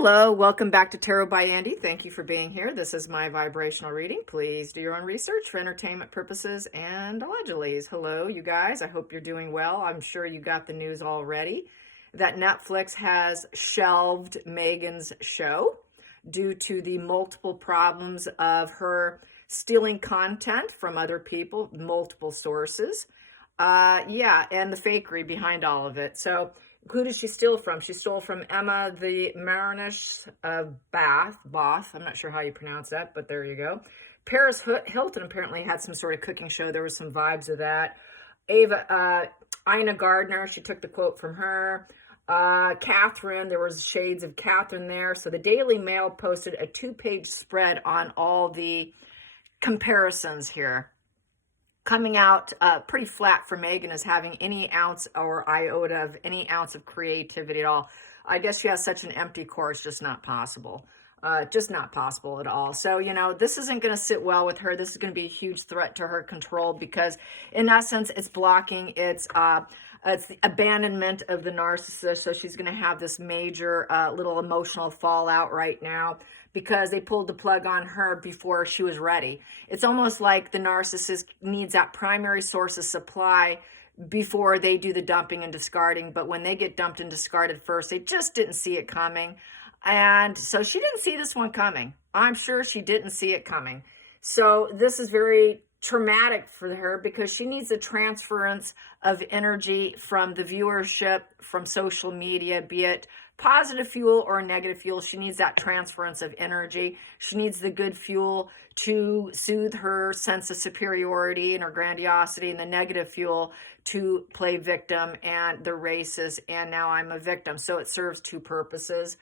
Hello, welcome back to Tarot by Andy. Thank you for being here. This is my vibrational reading. Please do your own research for entertainment purposes and allegedly. Hello, you guys. I hope you're doing well. I'm sure you got the news already that Netflix has shelved Meghan's show due to the multiple problems of her stealing content from other people, multiple sources. And the fakery behind all of it. So who did she steal from? She stole from Emma the Marinish of Bath. I'm not sure how you pronounce that, but there you go. Paris Hilton apparently had some sort of cooking show. There was some vibes of that. Ina Gardner, she took the quote from her. Catherine, there was shades of Catherine there. So the Daily Mail posted a 2-page spread on all the comparisons here. Coming out pretty flat for Meghan as having any ounce or iota of any ounce of creativity at all. I guess she has such an empty core, it's just not possible. Just not possible at all. So, this isn't going to sit well with her. This is going to be a huge threat to her control because, in essence, it's blocking it's the abandonment of the narcissist. So she's going to have this major little emotional fallout right now because they pulled the plug on her before she was ready. It's almost like the narcissist needs that primary source of supply before they do the dumping and discarding. But when they get dumped and discarded first, they just didn't see it coming. And so she didn't see this one coming. I'm sure she didn't see it coming. So this is very traumatic for her because she needs a transference of energy from the viewership, from social media, be it positive fuel or negative fuel. She needs that transference of energy. She needs the good fuel to soothe her sense of superiority and her grandiosity, and the negative fuel to play victim and the racist and now I'm a victim. So it serves two purposes.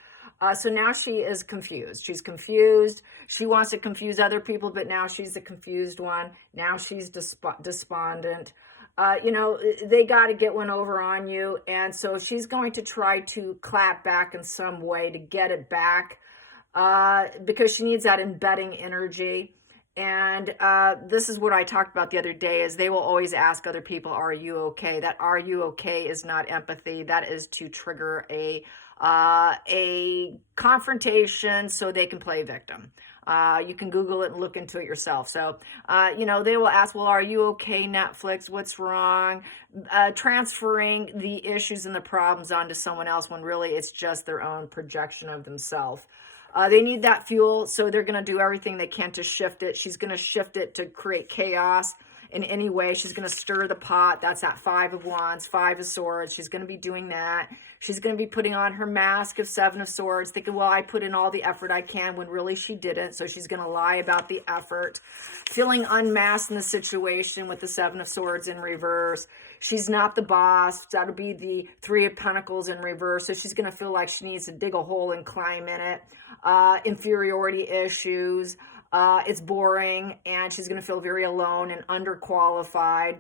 So now she is confused. She's confused. She wants to confuse other people, but now she's the confused one. Now she's despondent. They got to get one over on you. And so she's going to try to clap back in some way to get it back because she needs that embedding energy. And this is what I talked about the other day is they will always ask other people, are you okay? That are you okay is not empathy. That is to trigger a confrontation so they can play victim. You can Google it and look into it yourself. So, they will ask, well, are you okay, Netflix? What's wrong? Transferring the issues and the problems onto someone else when really it's just their own projection of themselves. They need that fuel, so they're going to do everything they can to shift it. She's going to shift it to create chaos in any way. She's going to stir the pot. That's that 5 of Wands, 5 of Swords. She's going to be doing that. She's going to be putting on her mask of 7 of Swords, thinking, well, I put in all the effort I can when really she didn't. So she's going to lie about the effort, feeling unmasked in the situation with the 7 of Swords in reverse. She's not the boss. That'll be the 3 of Pentacles in reverse. So she's going to feel like she needs to dig a hole and climb in it. Inferiority issues. It's boring, and she's going to feel very alone and underqualified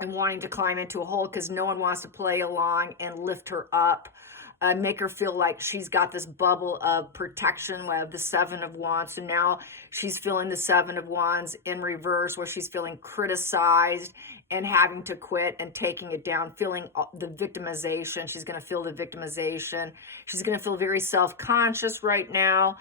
and wanting to climb into a hole because no one wants to play along and lift her up, make her feel like she's got this bubble of protection with the 7 of Wands. So now she's feeling the 7 of Wands in reverse where she's feeling criticized and having to quit and taking it down, feeling the victimization. She's going to feel the victimization. She's going to feel very self-conscious right now.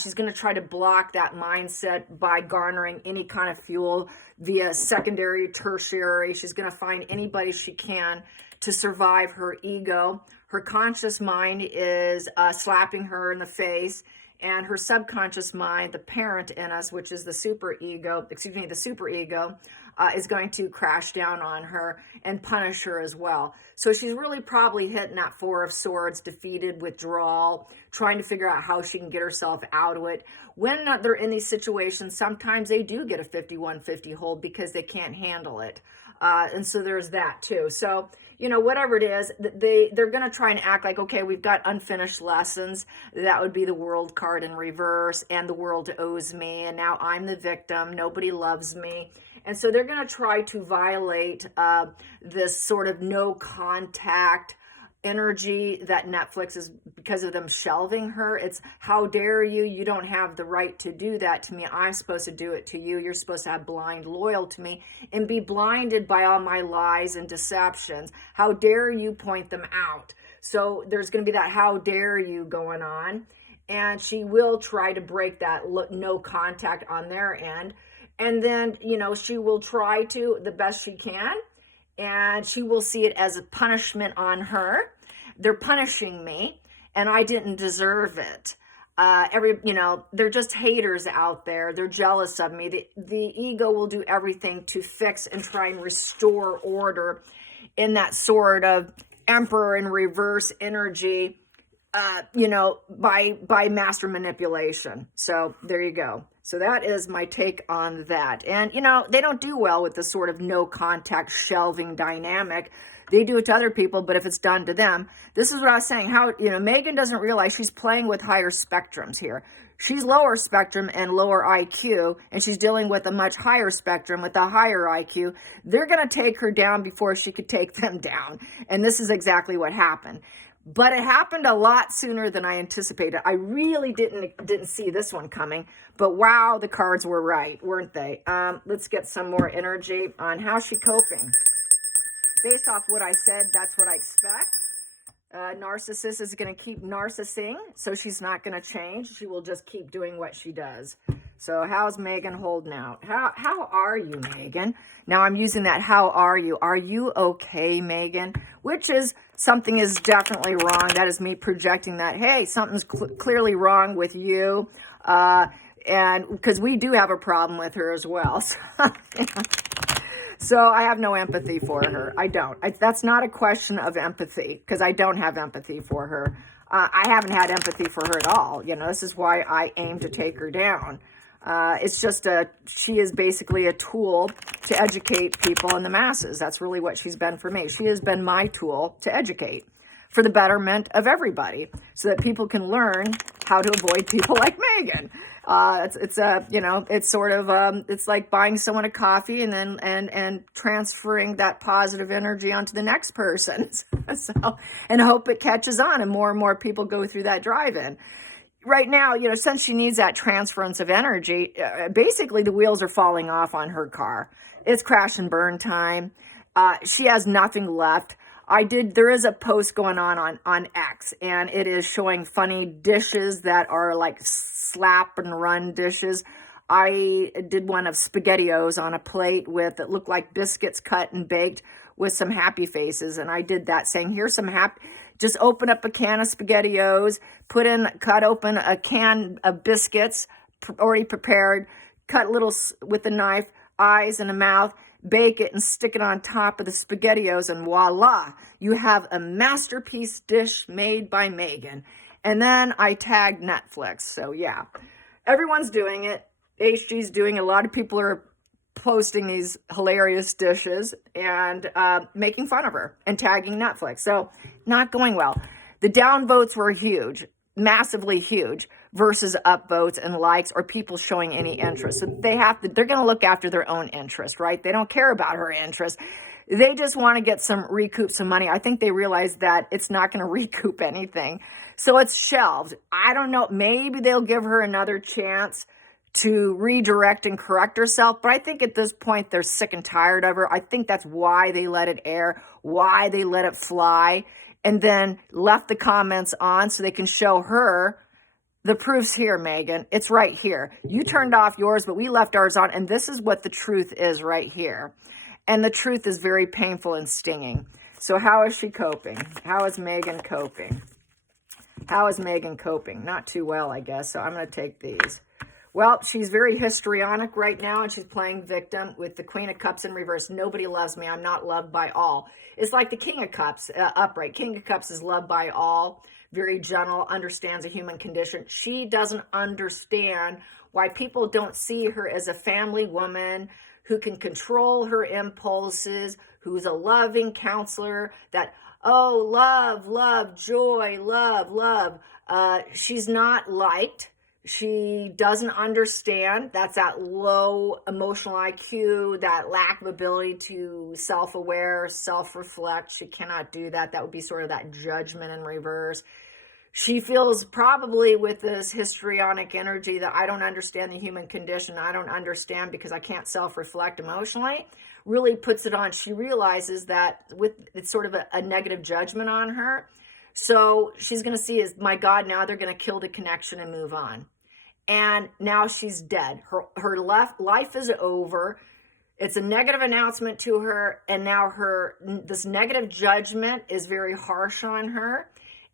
She's going to try to block that mindset by garnering any kind of fuel via secondary, tertiary. She's going to find anybody she can to survive her ego. Her conscious mind is slapping her in the face, and her subconscious mind, the parent in us, which is the super ego, is going to crash down on her and punish her as well. So she's really probably hitting that 4 of Swords, defeated, withdrawal, trying to figure out how she can get herself out of it. When they're in these situations, sometimes they do get a 51-50 hold because they can't handle it. And so there's that too. So, whatever it is, they're going to try and act like, okay, we've got unfinished lessons. That would be the World card in reverse, and the world owes me, and now I'm the victim. Nobody loves me. And so they're going to try to violate this sort of no contact energy that Netflix is, because of them shelving her. It's, how dare you? You don't have the right to do that to me. I'm supposed to do it to you. You're supposed to have blind loyal to me and be blinded by all my lies and deceptions. How dare you point them out? So there's going to be that how dare you going on. And she will try to break that no contact on their end. And then, she will try to the best she can. And she will see it as a punishment on her. They're punishing me and I didn't deserve it. They're just haters out there. They're jealous of me. The ego will do everything to fix and try and restore order in that sort of emperor in reverse energy, by master manipulation. So there you go. So that is my take on that. And, they don't do well with this sort of no contact shelving dynamic. They do it to other people, but if it's done to them, this is what I was saying, how, Meghan doesn't realize she's playing with higher spectrums here. She's lower spectrum and lower IQ, and she's dealing with a much higher spectrum with a higher IQ. They're going to take her down before she could take them down. And this is exactly what happened. But it happened a lot sooner than I anticipated. I really didn't see this one coming. But wow, the cards were right, weren't they? Let's get some more energy on how's she coping. Based off what I said, that's what I expect. Narcissist is going to keep narcissing, so she's not going to change. She will just keep doing what she does. So how's Meghan holding out? How are you, Meghan? Now I'm using that, how are you? Are you okay, Meghan? Which is, something is definitely wrong. That is me projecting that, hey, something's clearly wrong with you. And because we do have a problem with her as well. So I have no empathy for her. I don't. That's not a question of empathy, because I don't have empathy for her. I haven't had empathy for her at all. This is why I aim to take her down. It's just she is basically a tool to educate people in the masses. That's really what she's been for me. She has been my tool to educate for the betterment of everybody, so that people can learn how to avoid people like Meghan. It's sort of, it's like buying someone a coffee and then, and transferring that positive energy onto the next person. So, and hope it catches on and more people go through that drive-in. Right now, since she needs that transference of energy, basically the wheels are falling off on her car. It's crash and burn time. She has nothing left. There is a post going on X, and it is showing funny dishes that are like slap and run dishes. I did one of SpaghettiOs on a plate that looked like biscuits cut and baked with some happy faces. And I did that saying, here's some just open up a can of SpaghettiOs, cut open a can of biscuits already prepared, cut little with a knife, eyes and a mouth, bake it and stick it on top of the SpaghettiOs, and voila, you have a masterpiece dish made by Meghan. And then I tagged Netflix. So yeah, everyone's doing it. HG's doing it. A lot of people are posting these hilarious dishes and making fun of her and tagging Netflix. So not going well. The downvotes were huge, massively huge, versus upvotes and likes or people showing any interest. So they're going to look after their own interest, right? They don't care about her interest. They just want to recoup some money. I think they realize that it's not going to recoup anything. So it's shelved. I don't know. Maybe they'll give her another chance to redirect and correct herself. But I think at this point, they're sick and tired of her. I think that's why they let it air, why they let it fly, and then left the comments on so they can show her the proof's here, Meghan. It's right here. You turned off yours, but we left ours on. And this is what the truth is right here. And the truth is very painful and stinging. So how is she coping? How is Meghan coping? How is Meghan coping? Not too well, I guess. So I'm going to take these. Well, she's very histrionic right now, and she's playing victim with the Queen of Cups in reverse. Nobody loves me. I'm not loved by all. It's like the King of Cups upright. King of Cups is loved by all. Very gentle, understands a human condition. She doesn't understand why people don't see her as a family woman who can control her impulses, who's a loving counselor that, oh, love, love, joy, love, love. She's not liked. She doesn't understand. That's that low emotional IQ, that lack of ability to self-aware, self-reflect. She cannot do that. That would be sort of that judgment in reverse. She feels probably with this histrionic energy that I don't understand the human condition. I don't understand because I can't self-reflect emotionally. Really puts it on. She realizes that it's sort of a negative judgment on her. So she's going to see is, my God, now they're going to kill the connection and move on. And now she's dead. Her life is over. It's a negative announcement to her. And now this negative judgment is very harsh on her.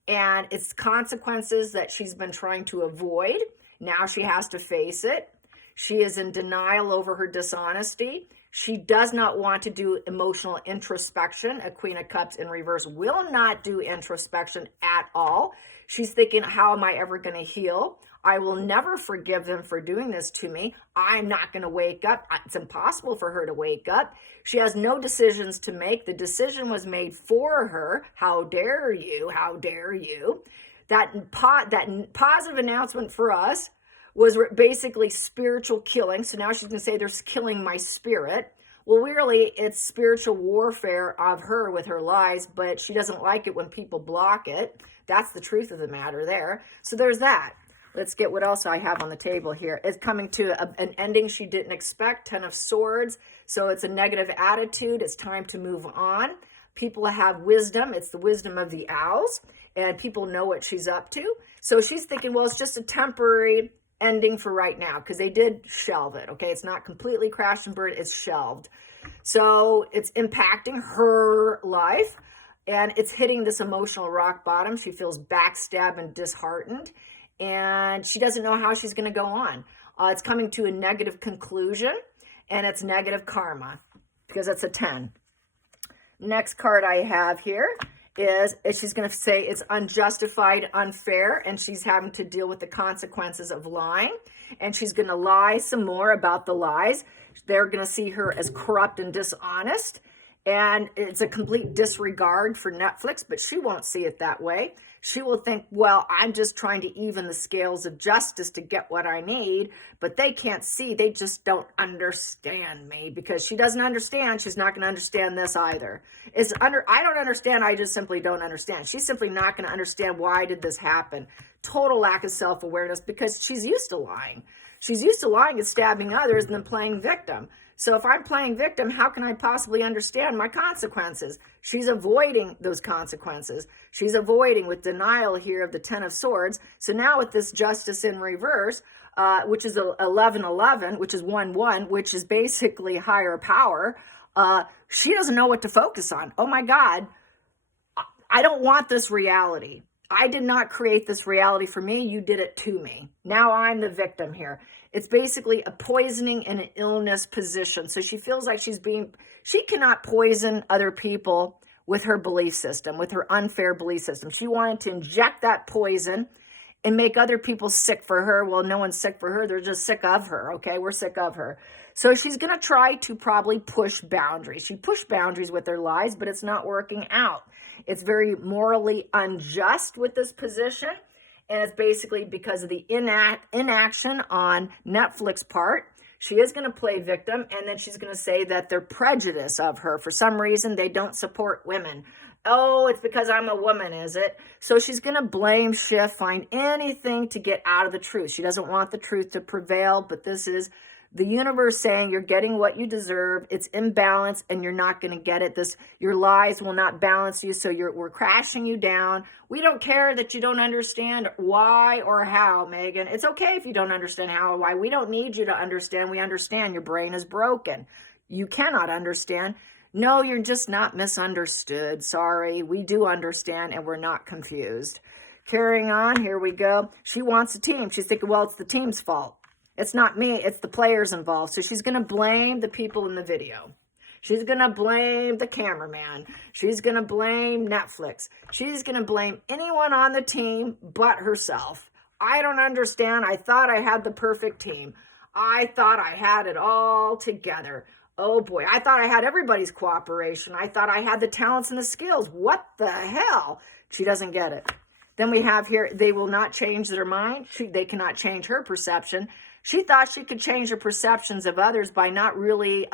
And it's consequences that she's been trying to avoid. Now she has to face it. She is in denial over her dishonesty. She does not want to do emotional introspection. A Queen of Cups in reverse will not do introspection at all. She's thinking, how am I ever going to heal? I will never forgive them for doing this to me. I'm not going to wake up. It's impossible for her to wake up. She has no decisions to make. The decision was made for her. How dare you? How dare you? That positive announcement for us was basically spiritual killing. So now she's going to say, they're killing my spirit. Well, really, it's spiritual warfare of her with her lies, but she doesn't like it when people block it. That's the truth of the matter there. So there's that. Let's get what else I have on the table here. It's coming to an ending she didn't expect, 10 of Swords. So it's a negative attitude. It's time to move on. People have wisdom. It's the wisdom of the owls, and people know what she's up to. So she's thinking, well, it's just a temporary ending for right now, because they did shelve it. Okay, it's not completely crashed and burned, it's shelved. So it's impacting her life, and it's hitting this emotional rock bottom. She feels backstabbed and disheartened, and she doesn't know how she's going to go on. It's coming to a negative conclusion, and it's negative karma, because it's a 10. Next card I have here is she's going to say it's unjustified, unfair, and she's having to deal with the consequences of lying, and she's going to lie some more about the lies. They're going to see her as corrupt and dishonest, and it's a complete disregard for Netflix, but she won't see it that way. She will think, well, I'm just trying to even the scales of justice to get what I need, but they can't see. They just don't understand me, because she doesn't understand. She's not going to understand this either. I don't understand. I just simply don't understand. She's simply not going to understand, why did this happen? Total lack of self-awareness, because she's used to lying. She's used to lying and stabbing others and then playing victim. So if I'm playing victim, how can I possibly understand my consequences? She's avoiding those consequences. She's avoiding with denial here of the 10 of Swords. So now with this justice in reverse, which is 11-11, which is 1-1, which is basically higher power, she doesn't know what to focus on. Oh my God, I don't want this reality. I did not create this reality for me. You did it to me. Now I'm the victim here. It's basically a poisoning and an illness position. So she feels like she cannot poison other people with her belief system, with her unfair belief system. She wanted to inject that poison and make other people sick for her. Well, no one's sick for her. They're just sick of her. Okay, we're sick of her. So she's going to try to probably push boundaries. She pushed boundaries with her lies, but it's not working out. It's very morally unjust with this position. And it's basically because of the inaction on Netflix part. She is going to play victim, and then she's going to say that they're prejudice of her. For some reason, they don't support women. Oh, it's because I'm a woman, is it? So she's going to blame, shift, find anything to get out of the truth. She doesn't want the truth to prevail, but this is the universe saying you're getting what you deserve. It's imbalance, and you're not going to get it. Your lies will not balance you, so we're crashing you down. We don't care that you don't understand why or how, Megan. It's okay if you don't understand how or why. We don't need you to understand. We understand your brain is broken. You cannot understand. No, you're just not misunderstood. Sorry, we do understand, and we're not confused. Carrying on, here we go. She wants a team. She's thinking, well, it's the team's fault. It's not me, it's the players involved. So she's going to blame the people in the video. She's going to blame the cameraman. She's going to blame Netflix. She's going to blame anyone on the team but herself. I don't understand. I thought I had the perfect team. I thought I had it all together. Oh boy, I thought I had everybody's cooperation. I thought I had the talents and the skills. What the hell? She doesn't get it. Then we have here, they will not change their mind. They cannot change her perception. She thought she could change her perceptions of others by not really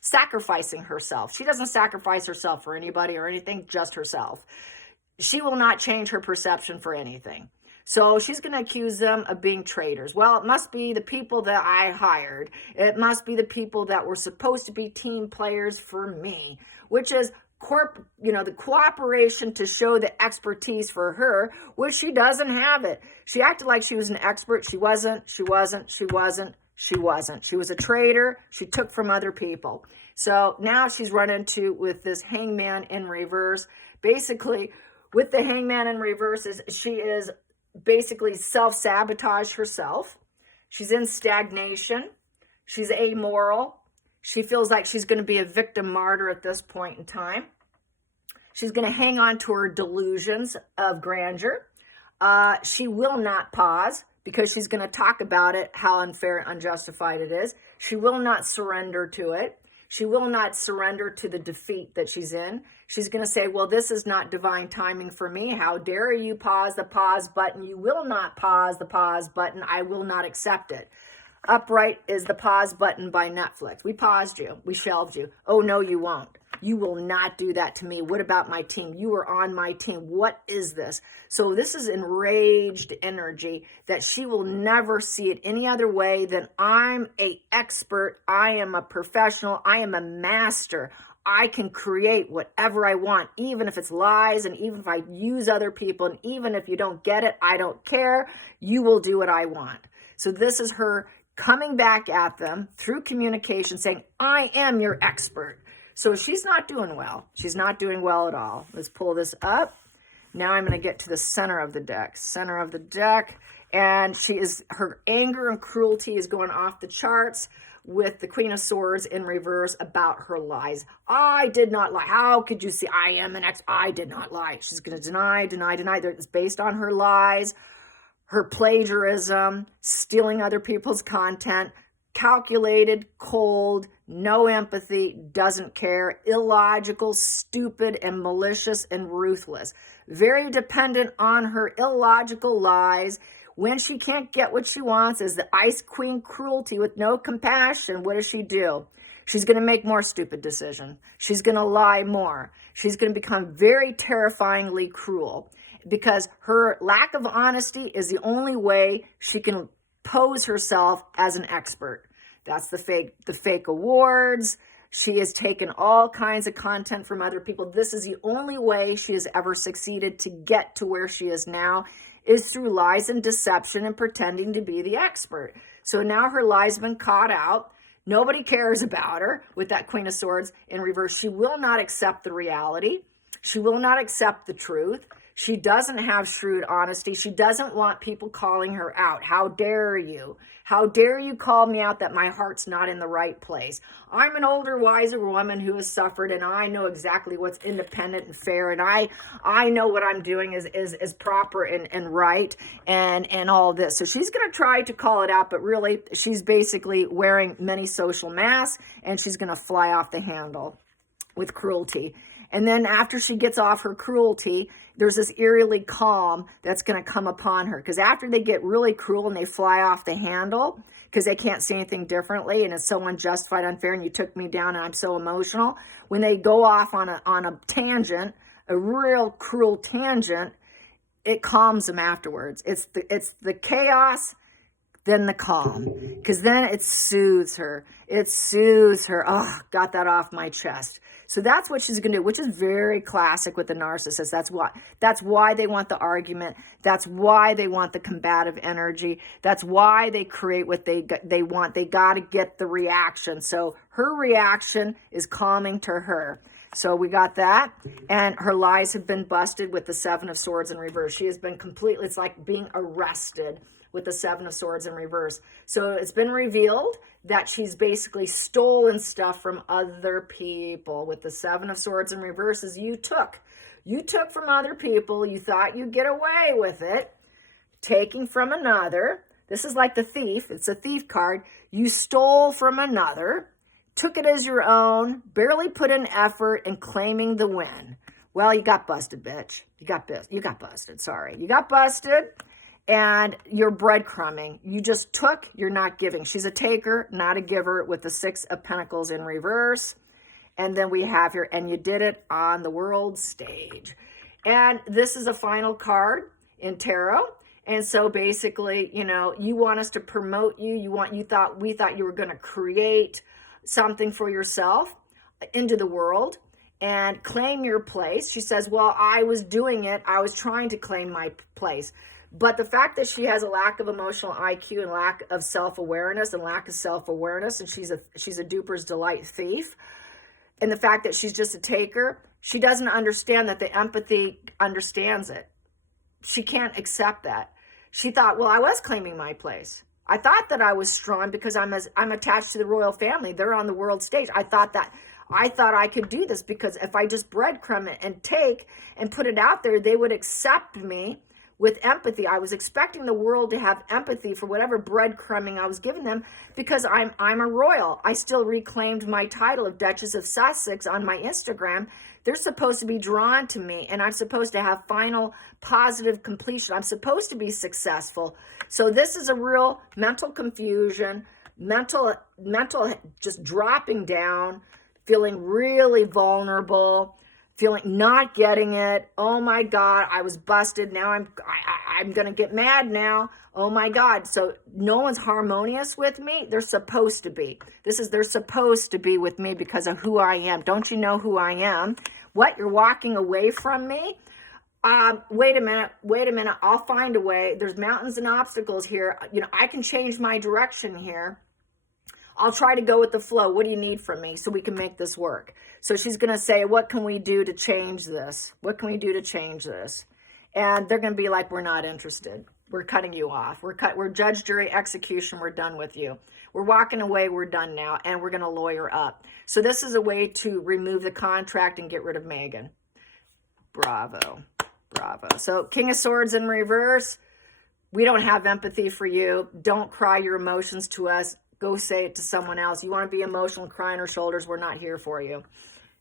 sacrificing herself. She doesn't sacrifice herself for anybody or anything, just herself. She will not change her perception for anything. So she's going to accuse them of being traitors. Well, it must be the people that I hired. It must be the people that were supposed to be team players for me, which is the cooperation to show the expertise for her, which she doesn't have it. She acted like she was an expert. She wasn't. She was a trader. She took from other people. So now she's run into with this hangman in reverse. Basically, with the hangman in reverse, she is basically self-sabotage herself. She's in stagnation. She's amoral. She feels like she's going to be a victim martyr at this point in time. She's going to hang on to her delusions of grandeur. She will not pause because she's going to talk about it, how unfair and unjustified it is. She will not surrender to it. She will not surrender to the defeat that she's in. She's going to say, well, this is not divine timing for me. How dare you pause the pause button? You will not pause the pause button. I will not accept it. Upright is the pause button by Netflix. We paused you. We shelved you. Oh, no, you won't. You will not do that to me. What about my team? You are on my team. What is this? So this is enraged energy that she will never see it any other way than I'm an expert. I am a professional. I am a master. I can create whatever I want, even if it's lies and even if I use other people and even if you don't get it, I don't care. You will do what I want. So this is her coming back at them through communication saying, I am your expert. So she's not doing well. She's not doing well at all. Let's pull this up. Now I'm going to get to the center of the deck. Center of the deck. And her anger and cruelty is going off the charts with the Queen of Swords in reverse about her lies. I did not lie. How could you see I am I did not lie. She's going to deny. It's based on her lies, her plagiarism, stealing other people's content, calculated, cold, no empathy, doesn't care, illogical, stupid, and malicious and ruthless. Very dependent on her illogical lies. When she can't get what she wants is the Ice Queen cruelty with no compassion. What does she do? She's going to make more stupid decisions. She's going to lie more. She's going to become very terrifyingly cruel because her lack of honesty is the only way she can pose herself as an expert. That's the fake awards. She has taken all kinds of content from other people. This is the only way she has ever succeeded to get to where she is now, is through lies and deception and pretending to be the expert. So now her lies have been caught out. Nobody cares about her with that Queen of Swords in reverse. She will not accept the reality. She will not accept the truth. She doesn't have shrewd honesty. She doesn't want people calling her out. How dare you? How dare you call me out that my heart's not in the right place? I'm an older, wiser woman who has suffered, and I know exactly what's independent and fair, and I know what I'm doing is proper and right and all this. So she's going to try to call it out, but really she's basically wearing many social masks, and she's going to fly off the handle with cruelty. And then after she gets off her cruelty, there's this eerily calm that's going to come upon her. Because after they get really cruel and they fly off the handle, because they can't see anything differently, and it's so unjustified, unfair, and you took me down, and I'm so emotional. When they go off on a tangent, a real cruel tangent, it calms them afterwards. It's the chaos, then the calm. Because then it soothes her. It soothes her. Oh, got that off my chest. So that's what she's going to do, which is very classic with the narcissist. That's why they want the argument. That's why they want the combative energy. That's why they create what they want. They got to get the reaction. So her reaction is calming to her. So we got that. And her lies have been busted with the Seven of Swords in reverse. She has been completely, it's like being arrested with the Seven of Swords in reverse. So it's been revealed that she's basically stolen stuff from other people. With the Seven of Swords in reverse is you took from other people. You thought you'd get away with it, taking from another. This is like the thief. It's a thief card. You stole from another, took it as your own, barely put in effort, and claiming the win. Well, you got busted, bitch. You got busted. Sorry. You got busted. And you're breadcrumbing. You just took, you're not giving. She's a taker, not a giver, with the Six of Pentacles in reverse. And then we have here, and you did it on the world stage. And this is a final card in tarot. And so basically, you want us to promote you. We thought you were going to create something for yourself into the world. and claim your place. She says, well, I was doing it. I was trying to claim my place. But the fact that she has a lack of emotional IQ and lack of self-awareness and she's a duper's delight thief, and the fact that she's just a taker, she doesn't understand that the empathy understands it. She can't accept that. She thought, well, I was claiming my place. I thought that I was strong because I'm attached to the royal family. They're on the world stage. I thought I could do this because if I just breadcrumb it and take and put it out there, they would accept me with empathy. I was expecting the world to have empathy for whatever breadcrumbing I was giving them because I'm a royal. I still reclaimed my title of Duchess of Sussex on my Instagram. They're supposed to be drawn to me, and I'm supposed to have final positive completion. I'm supposed to be successful. So this is a real mental confusion, mental just dropping down, feeling really vulnerable, feeling not getting it. Oh my God, I was busted. Now I'm going to get mad now. Oh my God. So no one's harmonious with me. They're supposed to be. They're supposed to be with me because of who I am. Don't you know who I am? What? You're walking away from me? Wait a minute. I'll find a way. There's mountains and obstacles here. I can change my direction here. I'll try to go with the flow. What do you need from me so we can make this work? So she's going to say, what can we do to change this? What can we do to change this? And they're going to be like, we're not interested. We're cutting you off. We're judge, jury, execution. We're done with you. We're walking away. We're done now. And we're going to lawyer up. So this is a way to remove the contract and get rid of Meghan. Bravo. Bravo. So King of Swords in reverse. We don't have empathy for you. Don't cry your emotions to us. Go say it to someone else. You want to be emotional and cry on our shoulders, we're not here for you.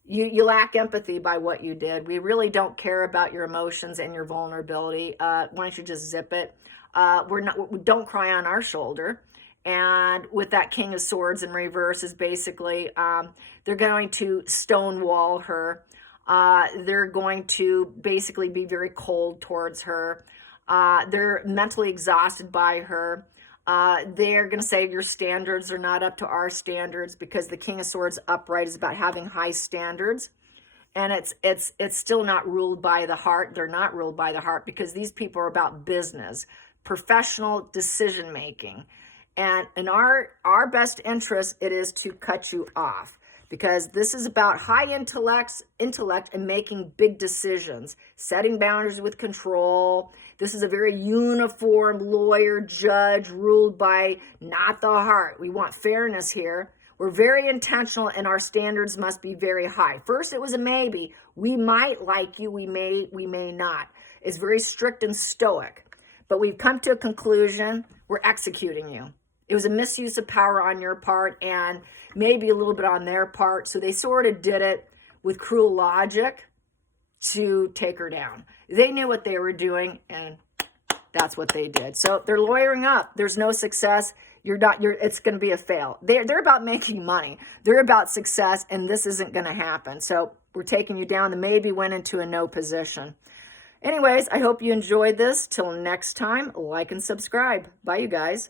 You lack empathy by what you did. We really don't care about your emotions and your vulnerability. Why don't you just zip it? Don't cry on our shoulder. And with that King of Swords in reverse is basically they're going to stonewall her. They're going to basically be very cold towards her. They're mentally exhausted by her. They're going to say your standards are not up to our standards because the King of Swords upright is about having high standards. And it's still not ruled by the heart. They're not ruled by the heart because these people are about business, professional decision making. And in our best interest, it is to cut you off because this is about high intellect and making big decisions, setting boundaries with control. This is a very uniform lawyer, judge, ruled by not the heart. We want fairness here. We're very intentional and our standards must be very high. First, it was a maybe. We might like you, we may not. It's very strict and stoic. But we've come to a conclusion, we're executing you. It was a misuse of power on your part and maybe a little bit on their part. So they sort of did it with cruel logic to take her down. They knew what they were doing and that's what they did. So they're lawyering up. There's no success. It's going to be a fail. They're about making money. They're about success and this isn't going to happen. So we're taking you down. The maybe went into a no position. Anyways, I hope you enjoyed this. Till next time, like and subscribe. Bye, you guys.